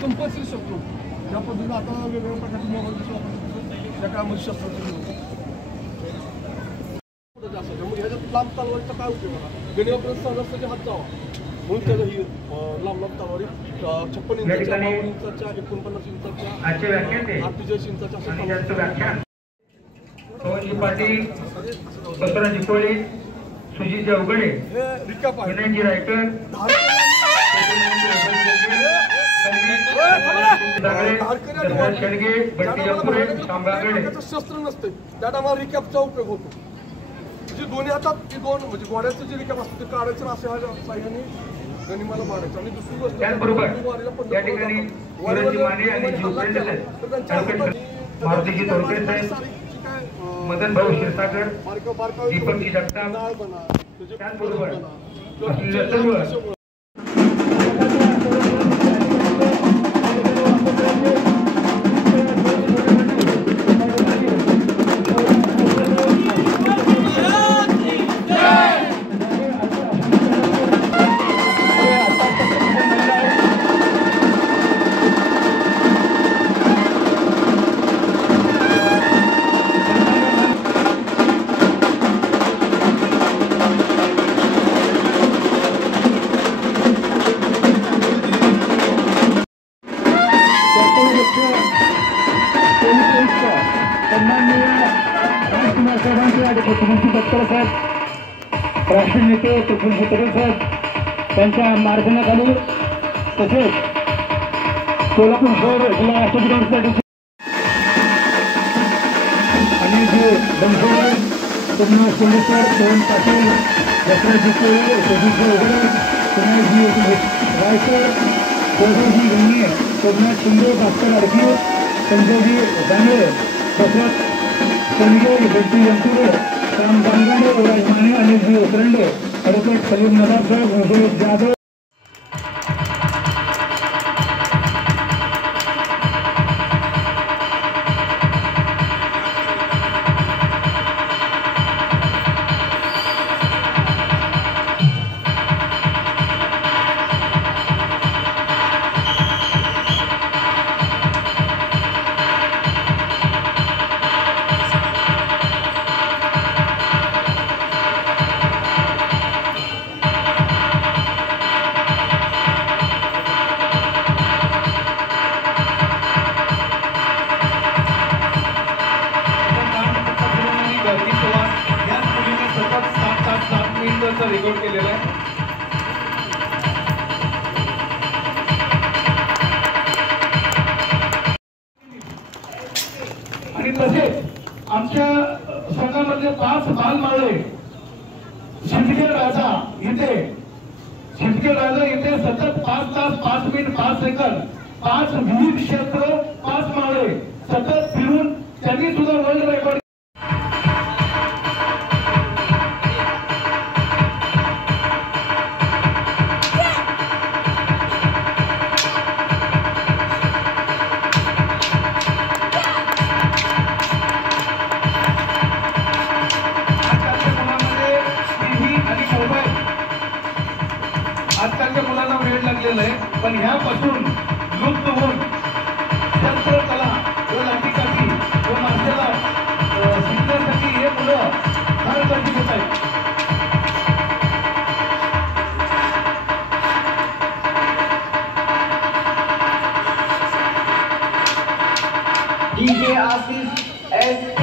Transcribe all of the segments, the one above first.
Compulsory शस्त्र या पद्धतीने आता वेगवेगळ्या प्रकारचे मोबाईल दिसतो त्या काळामध्ये शस्त्राचे त्यामुळे ह्याच्यात लांब तलवारीचा काय उपयोग होता गणिवापर्यंत संघर्षाचे हात जावा म्हणून त्याचं ही लांब तलवारी 56 इंचाच्या 52 इंचाच्या 49 इंचाच्या 48 इंचाच्या पाटील बसवराजी कोळे सुजित अवघडे विनयजी रायकर शस्त्र नसते त्या टायमाला रिकॅपचा उपयोग होतो म्हणजे दोन्ही हातात ती दोन म्हणजे घोड्याचं जे रिकॅप असतं ते काढायचं असे ह्या साह्याने गनिमाला मारायचं आणि दुसरी गोष्ट त्याचबरोबर या ठिकाणी माने आणि मारुतीजी तोडकर साहेब मदन भाऊ क्षीरसागर दीपकजी जगताप त्याचबरोबर असलेल्या सर्व राष्ट्रीय नेते प्रफुल्ल पटेल साहेब त्यांच्या मार्गदर्शनाखाली तसेच सोलापूर शहर जिल्हा राष्ट्रपती आणि जे बनसोडे सोमनाथ कोल्हेकर पवन पाटील दसराजी कोळे सजीजी वगैरे सोनाजी रायकर जोगजी गंगे सोमनाथ शिंदे भास्कर अडके संजयजी दांगे तसंच संजय बंटी यंतुरे राम गांगणे युवराज माने अनिलजी उकरंडे ॲडव्होकेट सलीम नवाब साहेब उदय जाधव रेकॉर्ड केलेला आहे आणि तसेच आमच्या संघामधले 5 बालमावळे शिंदे राजा इथे सतत 5 तास 5 मिनिट 5 सेकंद 5 विविध क्षेत्र 5 मावळे सतत फिरून त्यांनी सुद्धा वर्ल्ड रेकॉर्ड आजकालच्या मुलांना वेळ लागलेला आहे पण ह्यापासून लुप्त होऊन कला व लाठीकाठी व मार्शल आर्ट शिकण्यासाठी हे मुलं फार काळजी घेत आहेत. DJ आशीष SK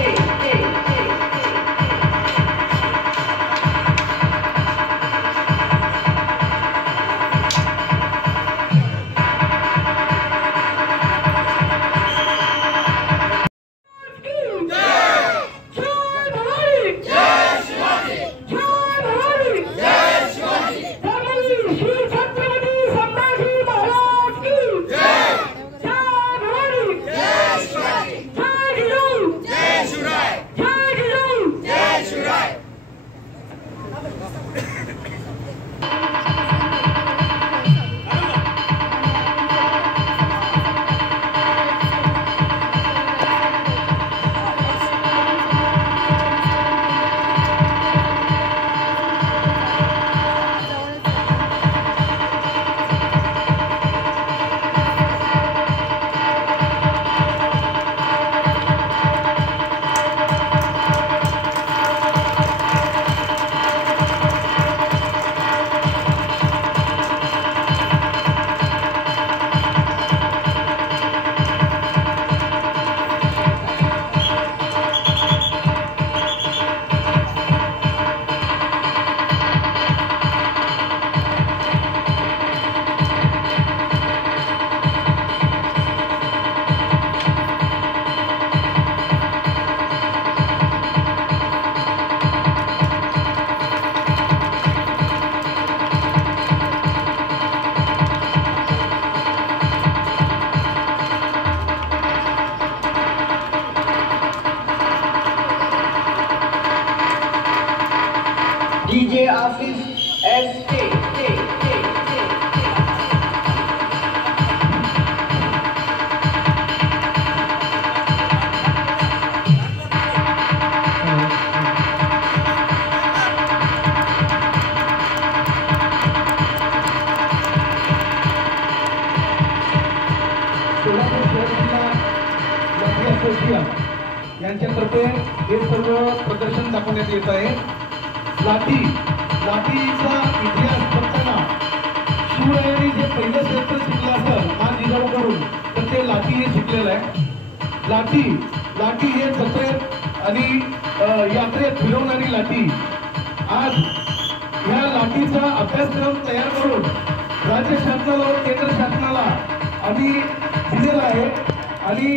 जय शिवराय. यांच्यातर्फे हे सर्व प्रदर्शन दाखवण्यात येत आहे. लाठीचा इतिहास बघताना शिवरायांनी जे पहिलं क्षेत्र शिकलं असेल हा निजाम करून तर ते लाठी हे शिकलेलं आहे. लाठी हे जत्रेत आणि यात्रेत फिरवणारी लाठी. आज ह्या लाठीचा अभ्यासक्रम तयार करून राज्य शासनाला व केंद्र शासनाला आम्ही दिलेला आहे आणि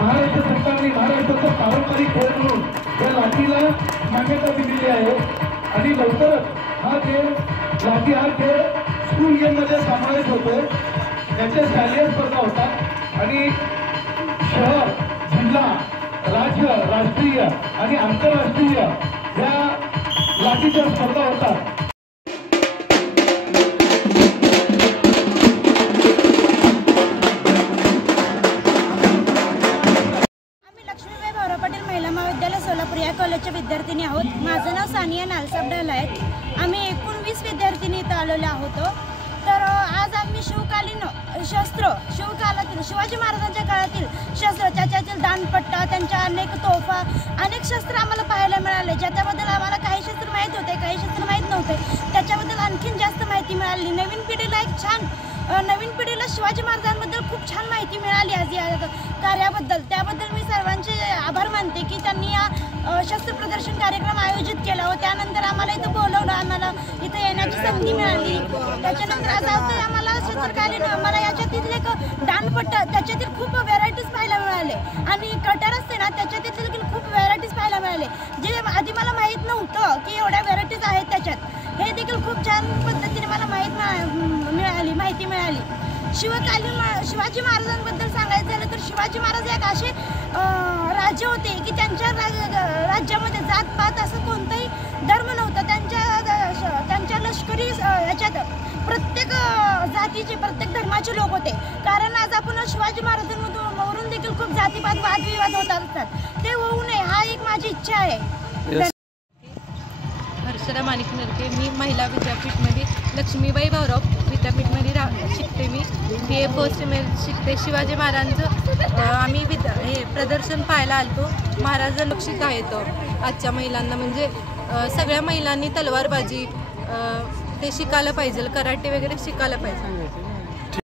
महाराष्ट्र सरकारने महाराष्ट्राचा पारंपरिक खेळ म्हणून या लाठीला मान्यता दिलेली आहे आणि लवकरच हा खेळ स्कूल गेम मध्ये समावेश होतोय. त्याच्या शालेय स्पर्धा होतात आणि शहर, जिल्हा, राज्य, राष्ट्रीय आणि आंतरराष्ट्रीय या लाठीच्या स्पर्धा होतात. सोलापूर या कॉलेजच्या विद्यार्थिनी आहोत. माझं नाव सानिया नालसाब डाल आहे. आम्ही 19 विद्यार्थिनी इथं आलेलो आहोत. तर आज आम्ही शिवकालातील शिवाजी महाराजांच्या काळातील शस्त्र, त्याच्यातील दानपट्टा, त्यांच्या अनेक तोफा, अनेक शस्त्र आम्हाला पाहायला मिळाले. ज्याच्याबद्दल आम्हाला काही शस्त्र माहीत होते, काही शस्त्र माहीत नव्हते. त्याच्याबद्दल आणखीन जास्त माहिती मिळाली. नवीन पिढीला शिवाजी महाराजांबद्दल खूप छान माहिती मिळाली आज या कार्याबद्दल. त्याबद्दल मी सर्वांचे आभार मानते की त्यांनी या शस्त्र प्रदर्शन कार्यक्रम आयोजित केला व त्यानंतर आम्हाला इथं बोलवलं, आम्हाला इथं येण्याची संधी मिळाली. त्याच्यानंतर असं होतं आम्हाला शस्त्रकालीन आम्हाला याच्यातील एक दानपट्टा, त्याच्यातील खूप व्हेरायटीज पाहायला मिळाले आणि कटर असते ना त्याच्यातील देखील खूप व्हेरायटीज पाहायला मिळाले जे आधी मला माहीत नव्हतं की एवढ्या व्हेरायटीज आहेत त्याच्यात. हे देखील खूप छान पद्धतीने मला माहिती मिळाली. शिवाजी महाराजांबद्दल सांगायचं झालं तर शिवाजी महाराज एक असे राजे होते की त्यांच्या राज्यामध्ये जातपात असं कोणताही धर्म नव्हता. त्यांच्या लष्करी याच्यात प्रत्येक जातीचे, प्रत्येक धर्माचे लोक होते. कारण आज आपण शिवाजी महाराजांवरून देखील खूप जातीपात वादविवाद होत असतात. ते होऊ नये हा एक माझी इच्छा आहे. हर्षदा माणिक नरके. मी महिला विद्यापीठमध्ये लक्ष्मीबाई भाऊराव विद्यापीठमध्ये शिकते. मी हे फर्स्ट शिकते. शिवाजी महाराजांचं आम्ही हे प्रदर्शन पाहायला आलतो. महाराज लक्षित आहेत आजच्या महिलांना, म्हणजे सगळ्या महिलांनी तलवारबाजी ते शिकायला पाहिजे, कराटे वगैरे शिकायला पाहिजे.